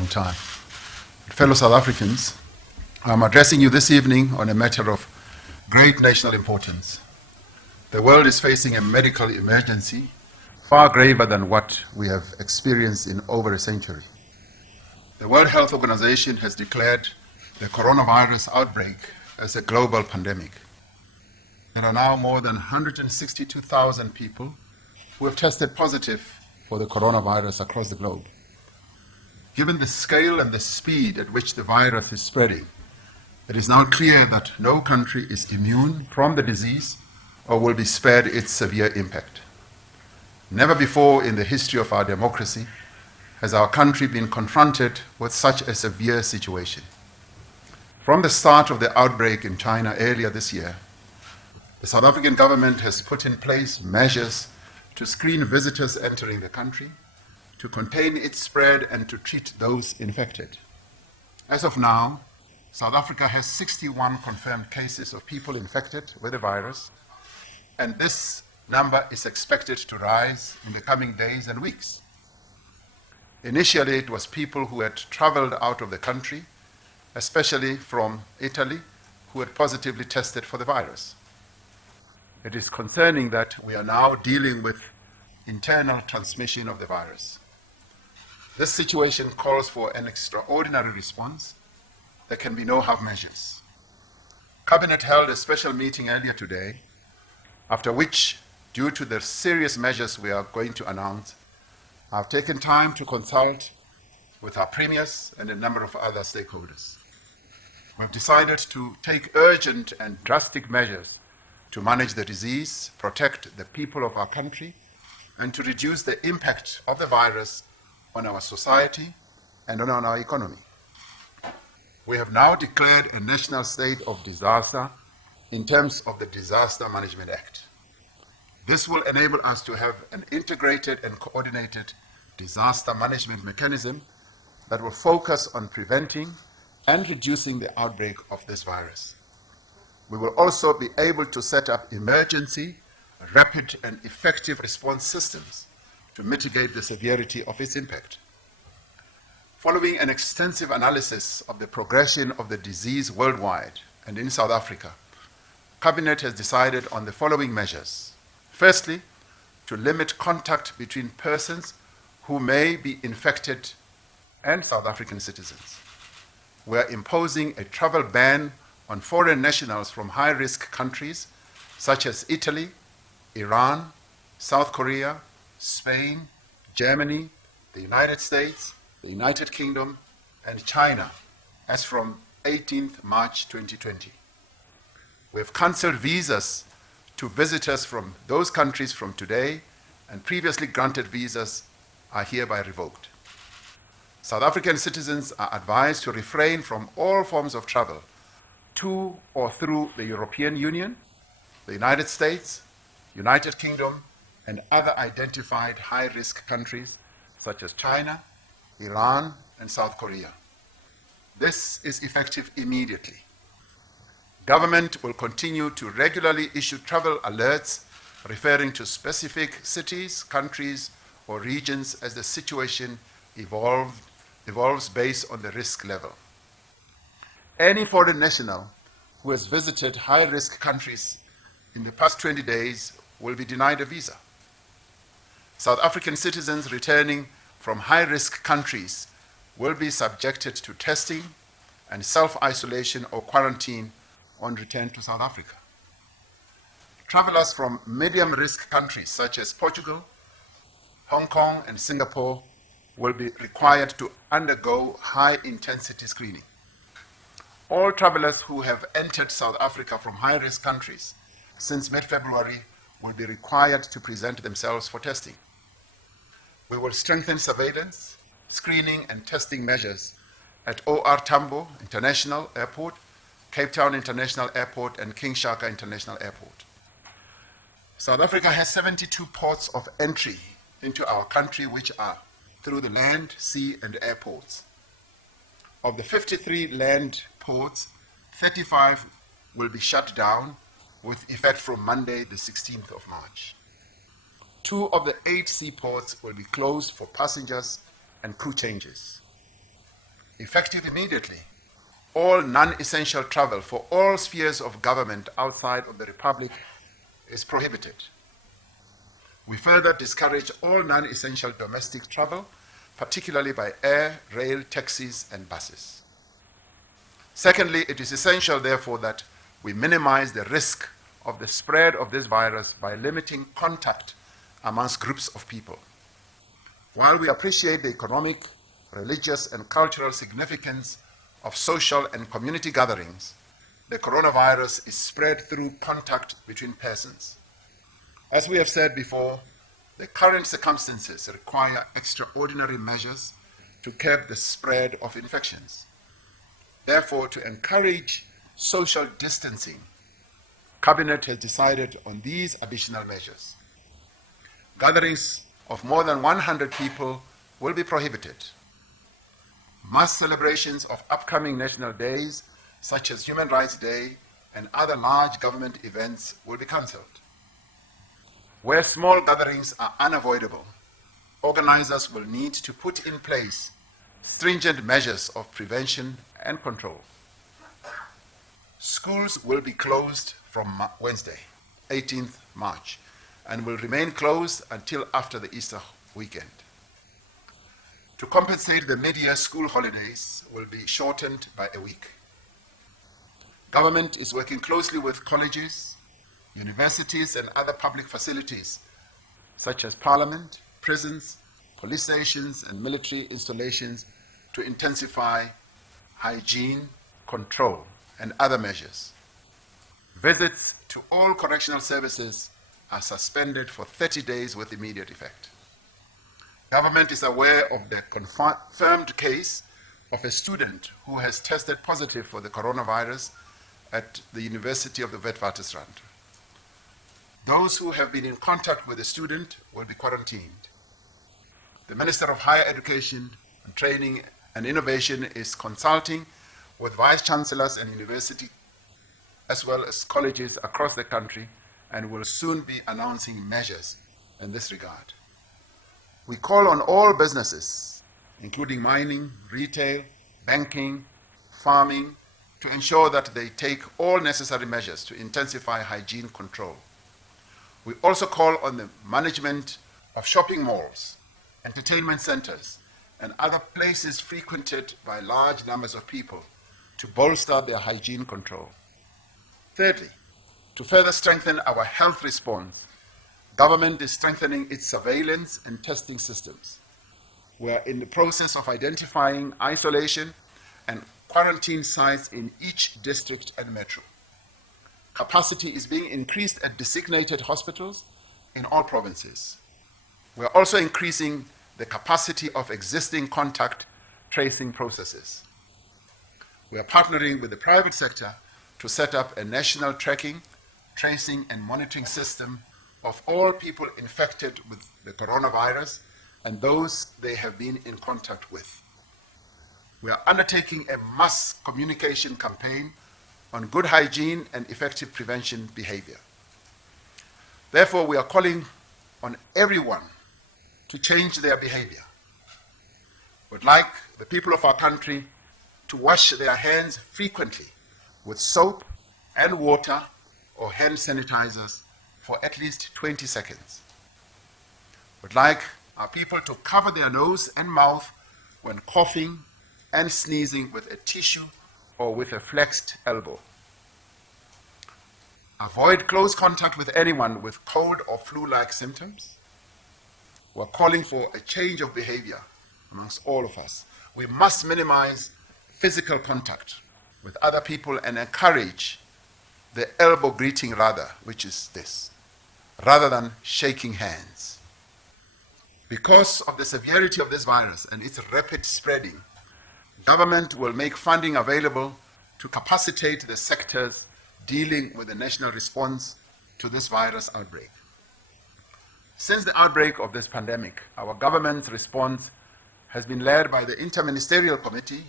long time. Fellow South Africans, I'm addressing you this evening on a matter of great national importance. The world is facing a medical emergency far graver than what we have experienced in over a century. The World Health Organization has declared the coronavirus outbreak as a global pandemic. There are now more than 162,000 people who have tested positive for the coronavirus across the globe. Given the scale and the speed at which the virus is spreading, it is now clear that no country is immune from the disease or will be spared its severe impact. Never before in the history of our democracy has our country been confronted with such a severe situation. From the start of the outbreak in China earlier this year, the South African government has put in place measures to screen visitors entering the country, to contain its spread and to treat those infected. As of now, South Africa has 61 confirmed cases of people infected with the virus, and this number is expected to rise in the coming days and weeks. Initially, it was people who had traveled out of the country, especially from Italy, who had positively tested for the virus. It is concerning that we are now dealing with internal transmission of the virus. This situation calls for an extraordinary response. There can be no half measures. Cabinet held a special meeting earlier today, after which, due to the serious measures we are going to announce, I've taken time to consult with our premiers and a number of other stakeholders. We've decided to take urgent and drastic measures to manage the disease, protect the people of our country, and to reduce the impact of the virus on our society and on our economy. We have now declared a national state of disaster in terms of the Disaster Management Act. This will enable us to have an integrated and coordinated disaster management mechanism that will focus on preventing and reducing the outbreak of this virus. We will also be able to set up emergency, rapid and effective response systems to mitigate the severity of its impact. Following an extensive analysis of the progression of the disease worldwide and in South Africa, Cabinet has decided on the following measures. Firstly, to limit contact between persons who may be infected and South African citizens. We are imposing a travel ban on foreign nationals from high-risk countries such as Italy, Iran, South Korea, Spain, Germany, the United States, the United Kingdom, and China, as from 18th March 2020. We have cancelled visas to visitors from those countries from today, and previously granted visas are hereby revoked. South African citizens are advised to refrain from all forms of travel to or through the European Union, the United States, United Kingdom, and other identified high-risk countries such as China, Iran, and South Korea. This is effective immediately. Government will continue to regularly issue travel alerts referring to specific cities, countries, or regions as the situation evolves based on the risk level. Any foreign national who has visited high-risk countries in the past 20 days will be denied a visa. South African citizens returning from high-risk countries will be subjected to testing and self-isolation or quarantine on return to South Africa. Travelers from medium-risk countries such as Portugal, Hong Kong, and Singapore will be required to undergo high-intensity screening. All travelers who have entered South Africa from high-risk countries since mid-February will be required to present themselves for testing. We will strengthen surveillance, screening, and testing measures at OR Tambo International Airport, Cape Town International Airport, and King Shaka International Airport. South Africa has 72 ports of entry into our country, which are through the land, sea, and airports. Of the 53 land ports, 35 will be shut down with effect from Monday, the 16th of March. 2 of the 8 seaports will be closed for passengers and crew changes. effective immediately, all non-essential travel for all spheres of government outside of the Republic is prohibited. We further discourage all non-essential domestic travel, particularly by air, rail, taxis, and buses. Secondly, it is essential, therefore, that we minimize the risk of the spread of this virus by limiting contact amongst groups of people. While we appreciate the economic, religious, and cultural significance of social and community gatherings, the coronavirus is spread through contact between persons. As we have said before, the current circumstances require extraordinary measures to curb the spread of infections. Therefore, to encourage social distancing, Cabinet has decided on these additional measures. Gatherings of more than 100 people will be prohibited. Mass celebrations of upcoming national days, such as Human Rights Day and other large government events, will be cancelled. Where small gatherings are unavoidable, organizers will need to put in place stringent measures of prevention and control. Schools will be closed from Wednesday, 18th March, and will remain closed until after the Easter weekend. To compensate, the mid-year school holidays will be shortened by a week. Government is working closely with colleges, universities, and other public facilities, such as parliament, prisons, police stations, and military installations, to intensify hygiene, control, and other measures. Visits to all correctional services are suspended for 30 days with immediate effect. Government is aware of the confirmed case of a student who has tested positive for the coronavirus at the University of the Witwatersrand. Those who have been in contact with the student will be quarantined. The Minister of Higher Education, Training and Innovation is consulting with vice chancellors and universities as well as colleges across the country, and will soon be announcing measures in this regard. We call on all businesses, including mining, retail, banking, farming, to ensure that they take all necessary measures to intensify hygiene control. We also call on the management of shopping malls, entertainment centers, and other places frequented by large numbers of people to bolster their hygiene control. Thirdly, to further strengthen our health response, government is strengthening its surveillance and testing systems. We are in the process of identifying isolation and quarantine sites in each district and metro. Capacity is being increased at designated hospitals in all provinces. We are also increasing the capacity of existing contact tracing processes. We are partnering with the private sector to set up a national tracking, tracing, and monitoring system of all people infected with the coronavirus and those they have been in contact with. We are undertaking a mass communication campaign on good hygiene and effective prevention behavior. Therefore, we are calling on everyone to change their behavior. We'd like the people of our country to wash their hands frequently with soap and water or hand sanitizers for at least 20 seconds. We'd like our people to cover their nose and mouth when coughing and sneezing with a tissue or with a flexed elbow. Avoid close contact with anyone with cold or flu-like symptoms. We're calling for a change of behavior amongst all of us. We must minimize physical contact with other people and encourage the elbow greeting which is this, rather than shaking hands. Because of the severity of this virus and its rapid spreading, government will make funding available to capacitate the sectors dealing with the national response to this virus outbreak. Since the outbreak of this pandemic, our government's response has been led by the Interministerial Committee,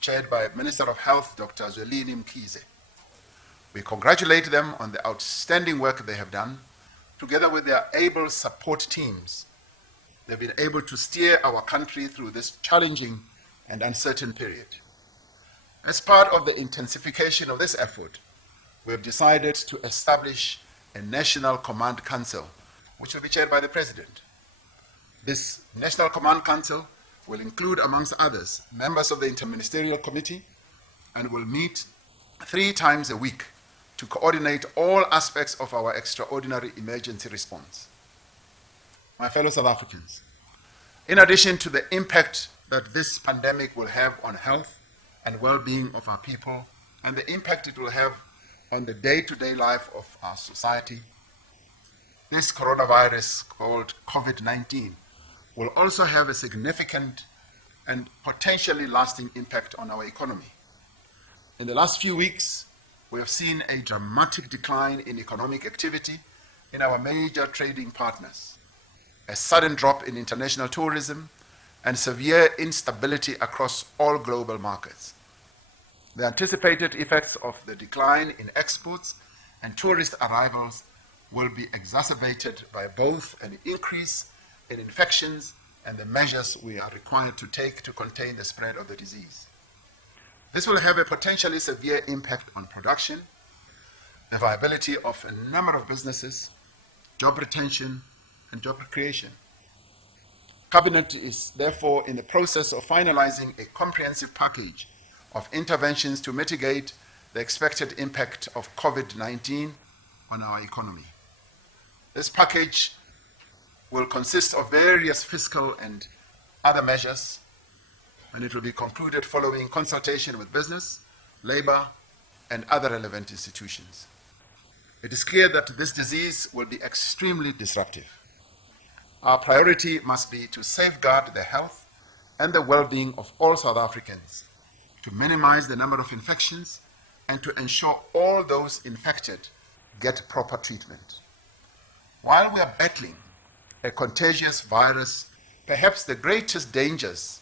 chaired by Minister of Health, Dr. Zwelini Mkhize. We congratulate them on the outstanding work they have done. Together with their able support teams, they've been able to steer our country through this challenging and uncertain period. As part of the intensification of this effort, we have decided to establish a National Command Council, which will be chaired by the President. This National Command Council will include, amongst others, members of the Interministerial Committee and will meet 3 times a week to coordinate all aspects of our extraordinary emergency response. My fellow South Africans, in addition to the impact that this pandemic will have on health and well-being of our people and the impact it will have on the day-to-day life of our society, this coronavirus called COVID-19 will also have a significant and potentially lasting impact on our economy. In the last few weeks, we have seen a dramatic decline in economic activity in our major trading partners, a sudden drop in international tourism, and severe instability across all global markets. The anticipated effects of the decline in exports and tourist arrivals will be exacerbated by both an increase in infections and the measures we are required to take to contain the spread of the disease. This will have a potentially severe impact on production, the viability of a number of businesses, job retention, and job creation. Cabinet is therefore in the process of finalizing a comprehensive package of interventions to mitigate the expected impact of COVID-19 on our economy. This package will consist of various fiscal and other measures, and it will be concluded following consultation with business, labor, and other relevant institutions. It is clear that this disease will be extremely disruptive. Our priority must be to safeguard the health and the well-being of all South Africans, to minimize the number of infections, and to ensure all those infected get proper treatment. While we are battling a contagious virus, perhaps the greatest dangers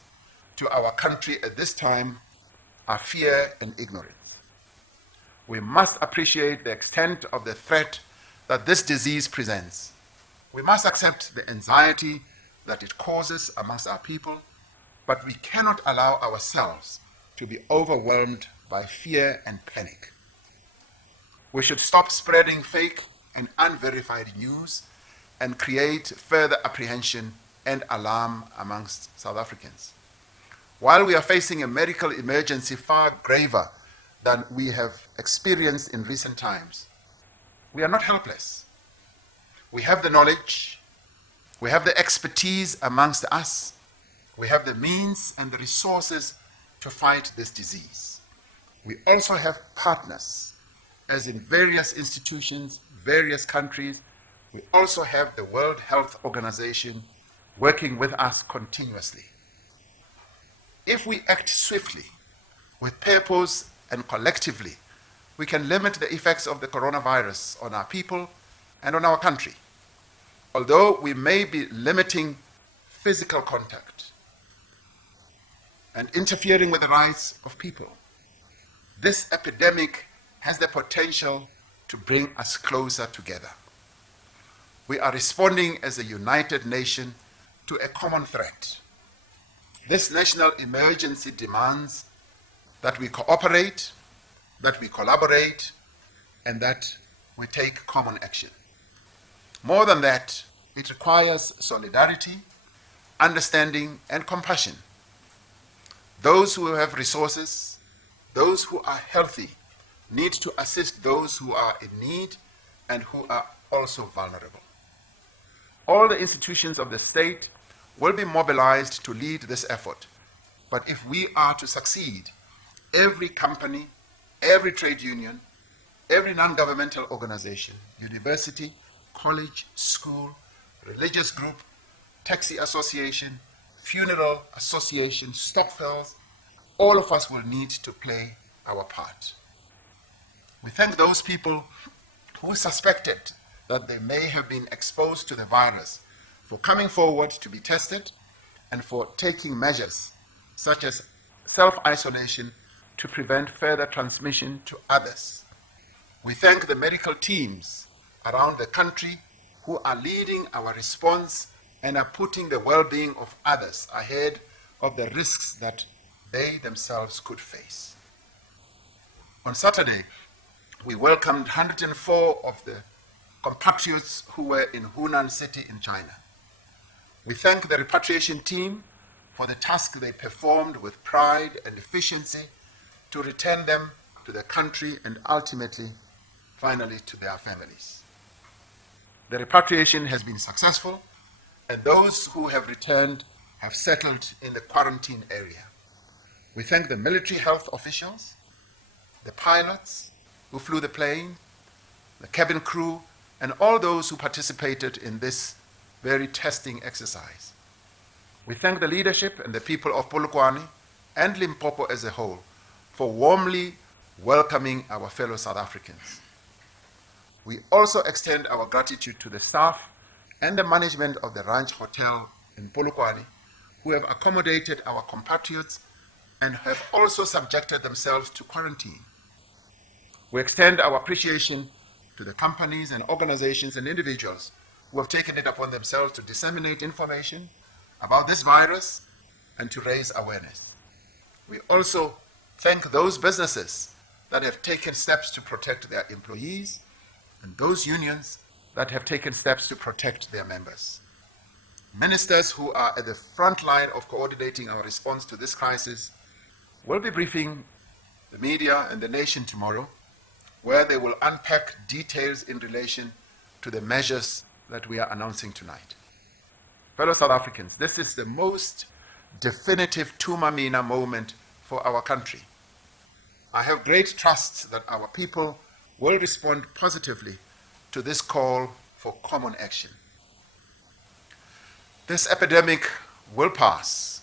to our country at this time are fear and ignorance. We must appreciate the extent of the threat that this disease presents. We must accept the anxiety that it causes amongst our people, but we cannot allow ourselves to be overwhelmed by fear and panic. We should stop spreading fake and unverified news and create further apprehension and alarm amongst South Africans. While we are facing a medical emergency far graver than we have experienced in recent times, we are not helpless. We have the knowledge, we have the expertise amongst us, we have the means and the resources to fight this disease. We also have partners, as in various institutions, various countries. We also have the World Health Organization working with us continuously. If we act swiftly, with purpose and collectively, we can limit the effects of the coronavirus on our people and on our country. Although we may be limiting physical contact and interfering with the rights of people, this epidemic has the potential to bring us closer together. We are responding as a united nation to a common threat. This national emergency demands that we cooperate, that we collaborate, and that we take common action. More than that, it requires solidarity, understanding, and compassion. Those who have resources, those who are healthy, need to assist those who are in need and who are also vulnerable. All the institutions of the state will be mobilized to lead this effort. But if we are to succeed, every company, every trade union, every non-governmental organization, university, college, school, religious group, taxi association, funeral association, stokvels, all of us will need to play our part. We thank those people who suspected that they may have been exposed to the virus for coming forward to be tested and for taking measures such as self-isolation to prevent further transmission to others. We thank the medical teams around the country who are leading our response and are putting the well-being of others ahead of the risks that they themselves could face. On Saturday, we welcomed 104 of the compatriots who were in Hunan City in China. We thank the repatriation team for the task they performed with pride and efficiency to return them to their country and ultimately, finally, to their families. The repatriation has been successful, and those who have returned have settled in the quarantine area. We thank the military health officials, the pilots who flew the plane, the cabin crew, and all those who participated in this very testing exercise. We thank the leadership and the people of Polokwane and Limpopo as a whole for warmly welcoming our fellow South Africans. We also extend our gratitude to the staff and the management of the Ranch Hotel in Polokwane, who have accommodated our compatriots and have also subjected themselves to quarantine. We extend our appreciation to the companies and organizations and individuals who have taken it upon themselves to disseminate information about this virus and to raise awareness. We also thank those businesses that have taken steps to protect their employees and those unions that have taken steps to protect their members. Ministers who are at the front line of coordinating our response to this crisis will be briefing the media and the nation tomorrow, where they will unpack details in relation to the measures that we are announcing tonight. Fellow South Africans, this is the most definitive Tumamina moment for our country. I have great trust that our people will respond positively to this call for common action. This epidemic will pass,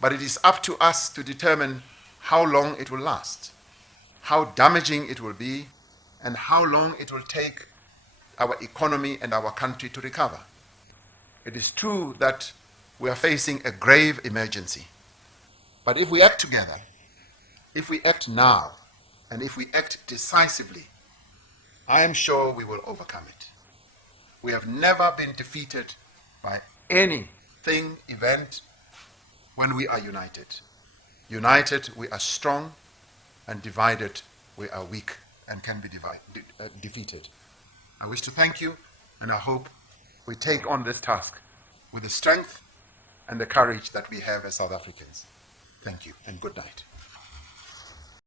but it is up to us to determine how long it will last, how damaging it will be, and how long it will take our economy and our country to recover. It is true that we are facing a grave emergency, but if we act together, if we act now, and if we act decisively, I am sure we will overcome it. We have never been defeated by anything, event, when we are united. United, we are strong, and divided, we are weak and can be defeated. I wish to thank you, and I hope we take on this task with the strength and the courage that we have as South Africans. Thank you, and good night.